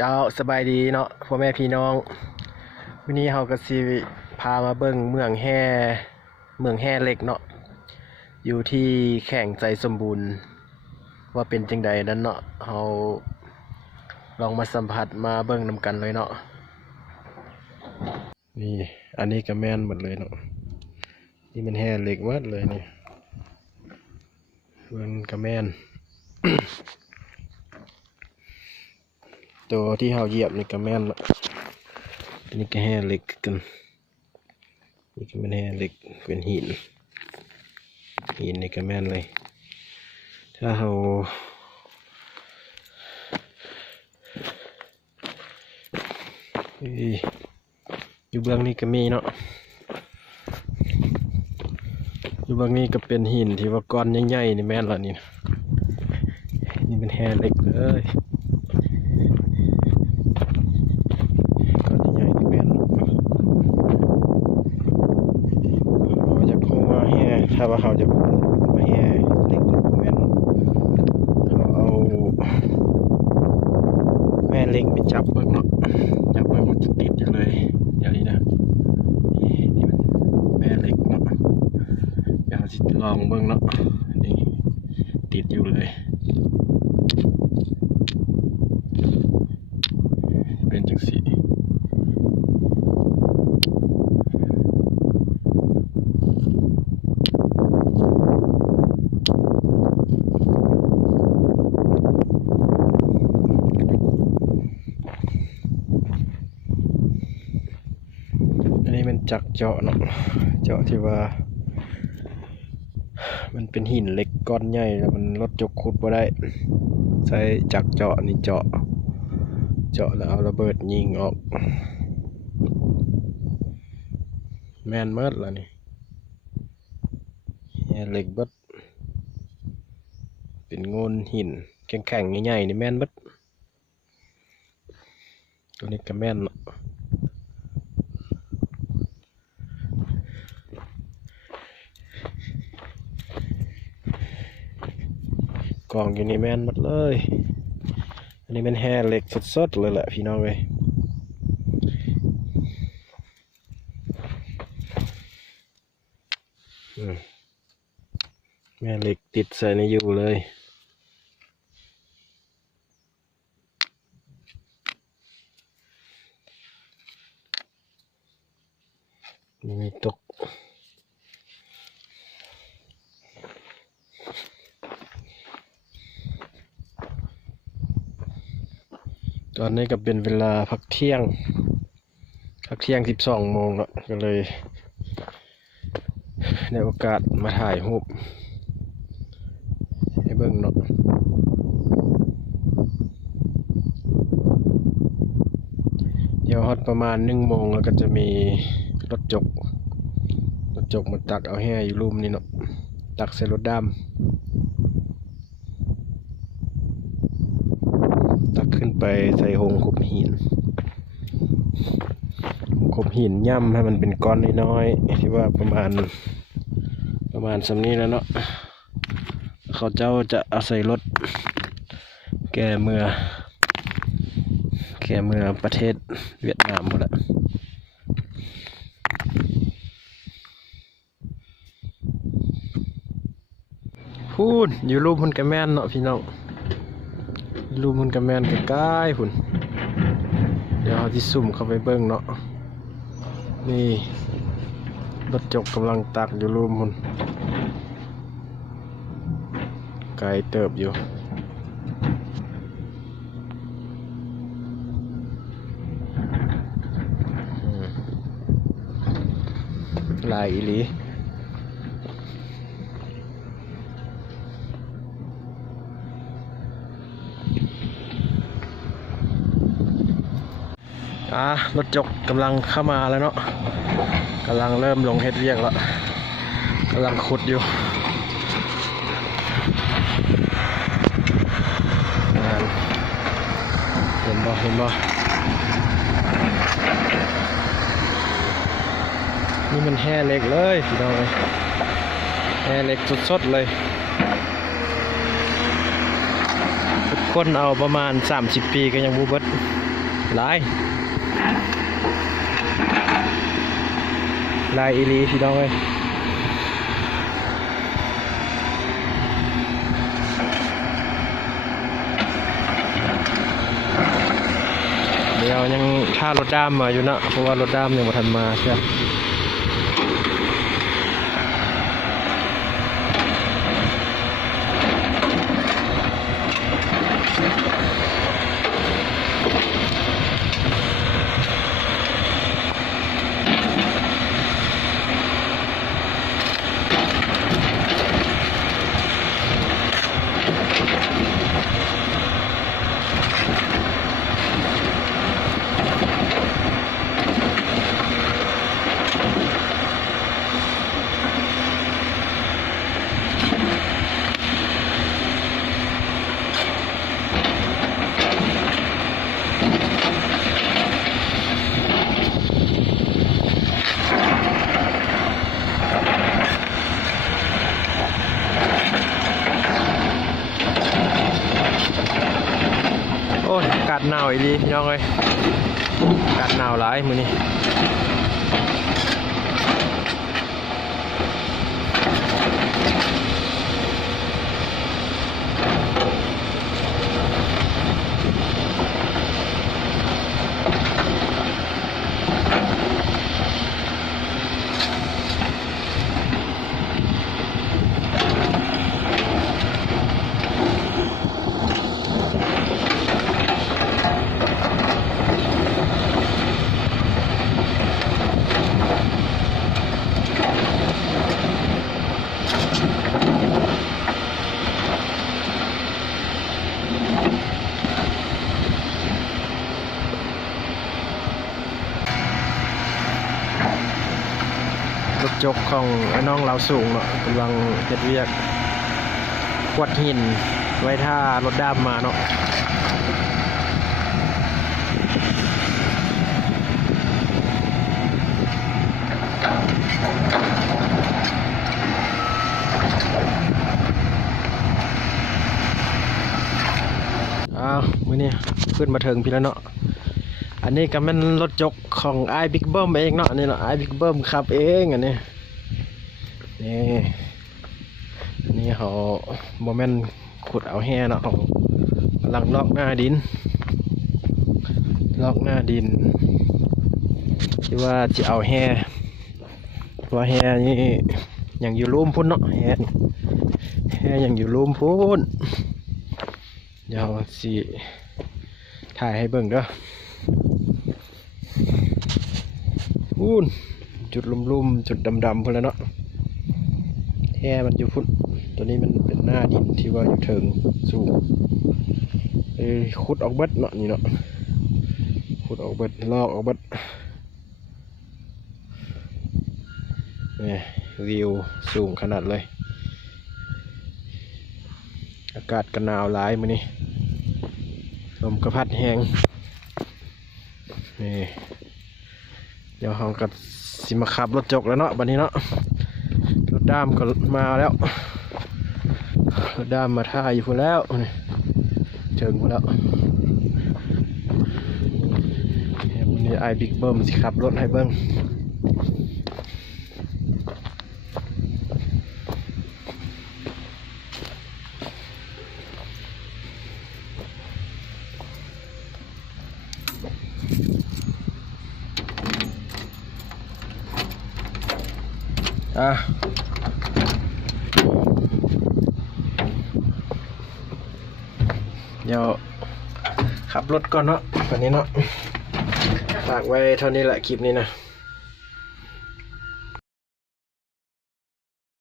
เจ้าสบายดีเนาะพ่อแม่พี่น้องวันนี้เฮาก็สิพามาเบิ่งเมืองแห่เมืองแห่เหล็กเนาะอยู่ที่แข่งใจสมบูรณ์ ว่าเป็นจังใดนั้นเนาะเฮาลองมาสัมผัสมาเบิ่งนำกันเลยเนาะนี่อันนี้ก็แม่นหมดเลยเนาะนี่มันแห่เหล็กหมดเลยนี่เบิ่งก็แม่น ตัวที่เฮาเหยียบนี่ก็แม่นละอันนี้ก็แห่เหล็กกัน นี่ก็เป็นแห่เหล็กเป็นหิน หินนี่ก็แม่นเลย ถ้าเฮาอยอยู่เบื้องนี้ก็มีเนาะ อยู่เบื้องนี้ก็เป็นหินที่ว่าก้อนใหญ่ๆนี่แม่นละนี่นะนี่เป็นแห่เหล็กเลยก้อนใหญ่ๆนี่แม่นเขาจะคงว่าแห่ถ้า ว่าเขาจะว่าแห่เล็กแม่นเขาเอาแม่เล็กไปจับเบิ่งเนาะจับเบิ่งมันจะติดอยู่เลยเดี๋ยวนี้นะนี่นี่มันแม่เล็กเนาะเดี๋ยวสิลองเบิ่งเนาะนี่ติดอยู่เลย เป็นจังสีอันนี้มัน จักเจาะเนาะเจาะที่ว่า มันเป็นหินเล็กก้อนใหญ่แล้วมันรถจกขุดบ่ได้ ใช้จักรเจาะนี่เจาะ เจาะแล้วเอาระเบิดยิงออก แมนเมิดแล้วนี่เหี้ยเล็กเบิดเป็นงนหินแข็งๆใหญ่ๆนี่แม่นเบิดตัวนี้ก็แม่นเนาะ องอยู่นี่แม่นหมดเลย อันนี้เป็นแห่เหล็กสดๆเลยแหละพี่น้องเลยแม่เหล็กติดใส่ในอยู่เลยมีตก ตอนนี้ก็เป็นเวลาพักเที่ยง พักเที่ยงสิบสองโมงแล้วก็เลยได้โอกาสมาถ่ายรูปให้เบิ่งเนาะเดี๋ยวฮอดประมาณหนึ่งโมงแล้วก็จะมีรถจก รถจกมาตักเอาแห่อยู่รุมนี่เนาะตักใส่รถดำ ตักขึ้น ไปใส่หงคบหินคบหินย่ำให้มันเป็นก้อนน้อยๆที่ว่าประมาณประมาณสำนี้แล้วเนาะเขาเจ้าจะเอาศัยรถ แก่เมือ แก่เมือประเทศเวียดนามพุ่นละพูดอยู่รูปพุ่นกระแม่นเนาะพี่น้อง รูมันกับแมนใกล้ๆพุ่น เดี๋ยวเราที่ซุ่มเข้าไปเบิ้งเนาะ นี่รถจกกำลังตักอยู่รูมพุ่น ไกลเติบอยู่ลายอีหลี อ่ารถจกกำลังเข้ามาแล้วเนาะกำลังเริ่มลงเฮ็ดเรียกแล้วกำลังขุดอยู่เห็นบ่เห็นบ่นี่มันแห่เล็กเลยพี่น้องเลยแห่เล็กสดๆเลยคนเอาประมาณ 30 ปีก็ยังบูเบิดหลาย ลายอีลีพี่น้องเอ้ยเดี๋ยวยังท่ารถด้ามมาอยู่นะเพราะว่ารถด้ามยังมาทันมาใช่ไหมากาศหนาวอีกดีพี่น้องเลยอากาศหนาวหลายมือนี้ รถจกของไอ้น้องเราสูงเนาะกำลังเฮ็ดเวียกกวดหิน ไว้ท่ารถด้ามมาเนาะอ้าวมื้อนี้ขึ้นมาถึงพี่แล้วเนาะ อันนี้ก็เป็นรถจกของไอ้บิ๊กเบิ้มเองเนาะอันนี่เนาะไอ้บิ๊กเบิ้มขับเองอันนี้นี่นนี้เขาโมเมนต์ขุดเอาแห่เนาะขากำลังลอกหน้าดิน ลอกหน้าดินที่ว่าจะเอาแห่ว่าแห่นี่ยังอยู่รูมพุ่นเนาะแห่แห่ยังอยู่รูมพุ่นเดี๋ยวสิถ่ายให้เบิ่งเด้อ พูนจุดลุ่มๆจุดดำๆพุ่นแล้วเนาะแห่มันอยู่พุ่นตัวนี้มันเป็นหน้าดินที่ว่าอยู่เถิงสูงเอ้ขุดออกเบิดเนาะนี่เนาะขุดออกเบิดลอกออกเบิดนี่วิวสูงขนาดเลย อากาศก็หนาวหลายมื้อนี้ลมกระพัดแหงนี่ เดี๋ยวเรากับสิมาขับรถจกแล้วเนาะบันนี้เนาะรถด้ามก็มาแล้วรถด้ามมาท่าอยู่คนแล้วนี่เจิงพุ่นแล้วเดี๋ยวันนี้ไอบิ๊กเบิ้มสิขับรถให้เบิ้ง อะเดี๋ยวขับรถก่อนเนาะตอนนี้เนาะฝากไว้เท่านี้แหละคลิปนี้นะ